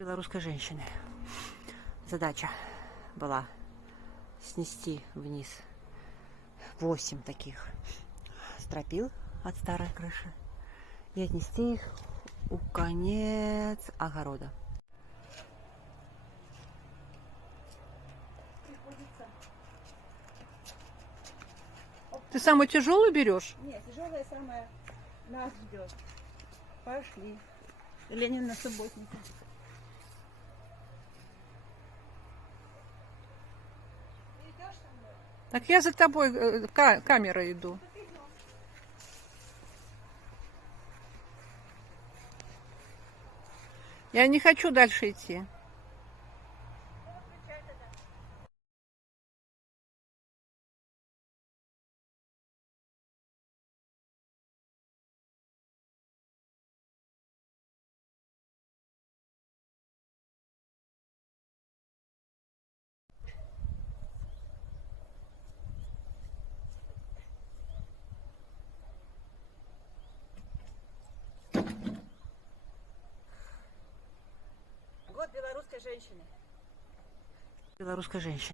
Белорусской женщины задача была снести вниз 8 таких стропил от старой крыши и отнести их у конец огорода. Ты самую тяжелую берешь? Нет, тяжелая самая нас ждет. Пошли. Ленин на субботнике. Так я за тобой камерой иду. Я не хочу дальше идти. Год белорусской женщины. Белорусской женщины.